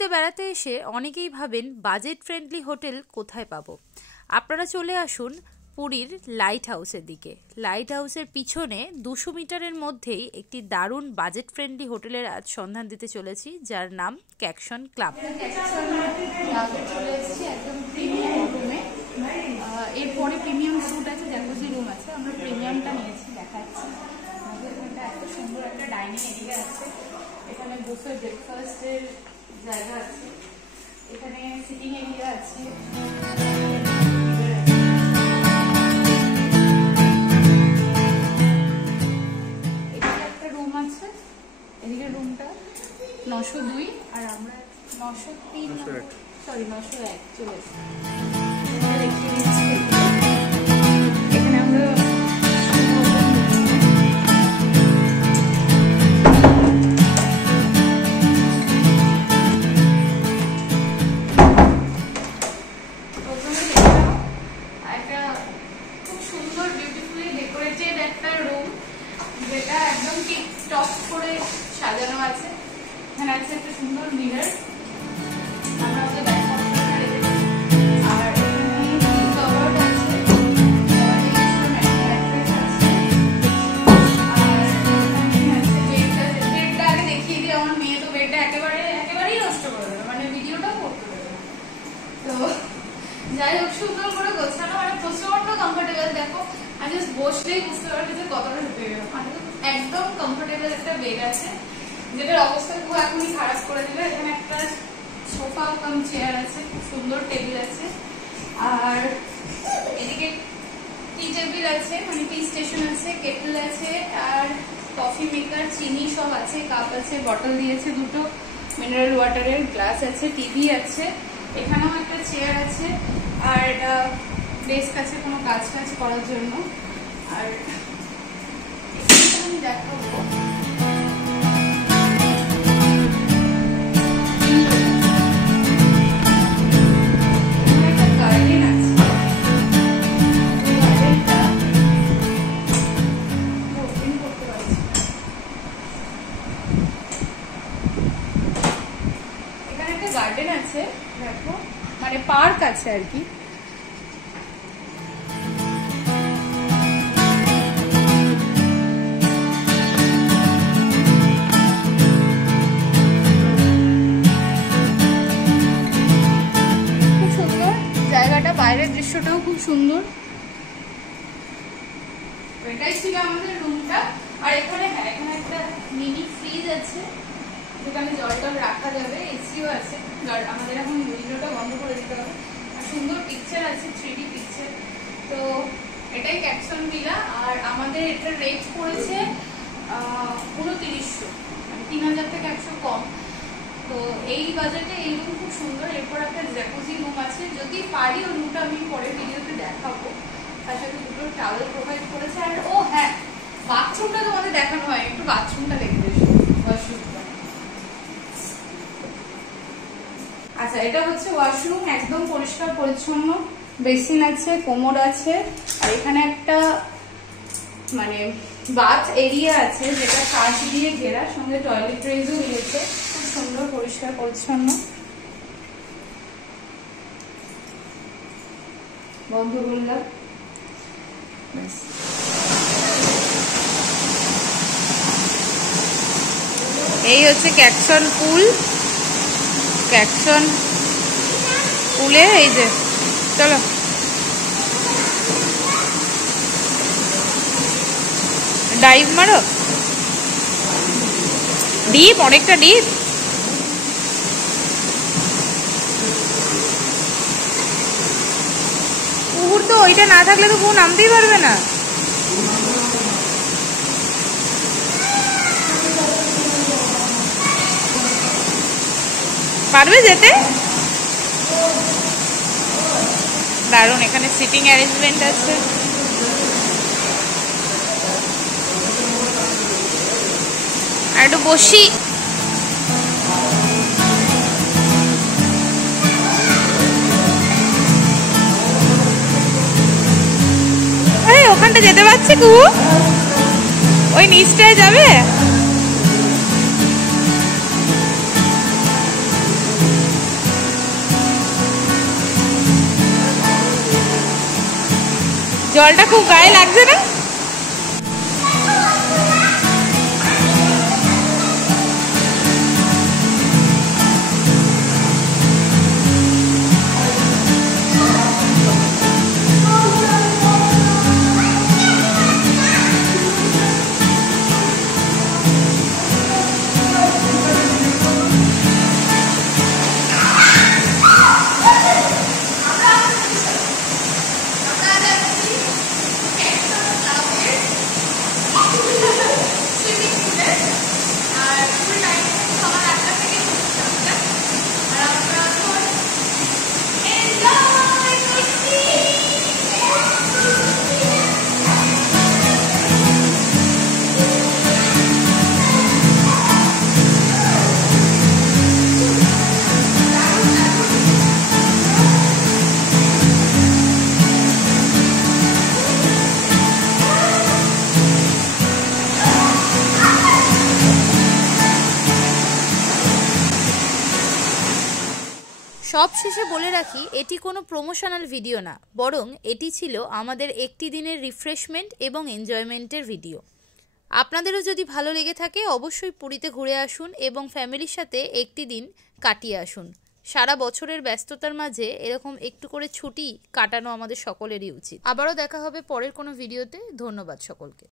পুরীতে বেড়াতে এসে অনেকেই ভাবেন বাজেট ফ্রেন্ডলি হোটেল কোথায় পাবো। আপনারা চলে আসুন পুরীর লাইট হাউসের দিকে। লাইট হাউসের পিছনে 200 মিটারের মধ্যেই একটি দারুণ বাজেট ফ্রেন্ডলি হোটেলের আজ সন্ধান দিতে চলেছি, যার নাম ক্যাকশন ক্লাব। এরপরে প্রিমিয়াম স্যুট আছে, জ্যাকুজি রুম আছে, আমরা প্রিমিয়ামটা নিয়েছি, দেখাচ্ছি। এটা এত সুন্দর একটা ডাইনিং এরিয়া আছে, এখানে বসে ব্রেকফাস্টের জায়গা আছে, এখানে সিটিং এরিয়া আছে, এখানে একটা রুম আছে, এদিকে রুমটা 902 আর আমরা 903 সরি 901 চলে এসেছি। দেখিয়ে দিচ্ছি, এখানে আমরা যেটা একদম ঠিক টপ করে সাজানো আছে। এখানে আছে একটা সুন্দর মিরর, আমরা ওকে ব্যাক করতে পারি। আর এখানে কভার আছে, বেডটা আগে দেখিয়ে দিই। আমার মেয়ে তো বেডটা একেবারেই নষ্ট করে দেবে, মানে ভিডিওটাও করতে দেবে। তো যাই হোক, সুন্দর করে গোছানো, মানে প্রচন্ড কমফোর্টেবল। দেখো আমি জাস্ট বসলেই বুঝতে পারবে যে কতটা ঢুকে গেল। একদম কমফোর্টেবল একটা বেড আছে, যেটার অবস্থা খুব এখনই খারাপ করে দিল। এখানে একটা সোফা কাম চেয়ার আছে, খুব সুন্দর টেবিল আছে, আর এদিকে টি টেবিল আছে, মানে টি স্টেশন আছে, কেটল আছে, আর কফি মেকার, চিনি সব আছে, কাপ আছে, বটল দিয়েছে দুটো, মিনারেল ওয়াটারের গ্লাস আছে, টিভি আছে, এখানেও একটা চেয়ার আছে, আর ডেস্ক আছে কোনো কাজ করার জন্য। আর আমি দেখাবো একটা গার্ডেন আছে, গার্ডেনটা ওপেন করতে পারছি। এখানে একটা গার্ডেন আছে, দেখো, মানে পার্ক আছে আর কি। বাইরের দৃশ্যটাও খুব সুন্দর। এটাই ছিল আমাদের রুমটা। আর এখানে এখানে একটা মিনি ফ্রিজ আছে, যেখানে জল টল রাখা যাবে, এসিও আছে। আমাদের এখন উইন্ডোটা বন্ধ করে দিতে হবে। আর সুন্দর পিকচার আছে, 3D পিকচার। তো এটাই ক্যাকশন ভিলা। আর আমাদের এটা রেট পড়েছে 2900, মানে 3000 থেকে 100 কম। তো এই বাজেটে এই রুম খুব সুন্দর। এরপর একটা জ্যাকুজি রুম আছে, যদি পারি ওই রুমটা আমি পরে ভিডিওতে দেখাবো। তার সাথে দুটো টাওয়েল প্রোভাইড করেছে। আর ও হ্যাঁ, বাথরুমটা তোমাদের দেখানো হয়, একটু বাথরুমটা দেখে এসো, ওয়াশরুমটা। আচ্ছা, এটা হচ্ছে ওয়াশরুম, একদম পরিষ্কার পরিচ্ছন্ন, বেসিন আছে, কোমোড আছে, আর এখানে একটা মানে বাথ এরিয়া আছে, যেটা কাঁচ দিয়ে ঘেরা, সঙ্গে টয়লেট রেজও দিয়েছে, খুব সুন্দর পরিষ্কার পরিচ্ছন্ন। বন্ধ করলাম। এই হচ্ছে ক্যাকশন পুল। ক্যাকশন পুলে এই যে, চলো ডাইভ মারো। ডিপ, অনেকটা ডিপ। পুকুর তো ওইটা না থাকলে তো পুকুর নামতেই পারবে না। পারবে যেতে? দারুণ, এখানে সিটিং অ্যারেঞ্জমেন্ট আছে। আর একটু বসি। ওখানটা যেতে পারছে কু, ওই নিচটায় যাবে। জলটা খুব গায়ে লাগছে না? সব শেষে বলে রাখি, এটি কোনো প্রমোশনাল ভিডিও না, বরং এটি ছিল আমাদের একটি দিনের রিফ্রেশমেন্ট এবং এনজয়মেন্টের ভিডিও। আপনাদেরও যদি ভালো লেগে থাকে অবশ্যই পুরীতে ঘুরে আসুন এবং ফ্যামিলির সাথে একটি দিন কাটিয়ে আসুন। সারা বছরের ব্যস্ততার মাঝে এরকম একটু করে ছুটি কাটানো আমাদের সকলেরই উচিত। আবারও দেখা হবে পরের কোনো ভিডিওতে। ধন্যবাদ সকলকে।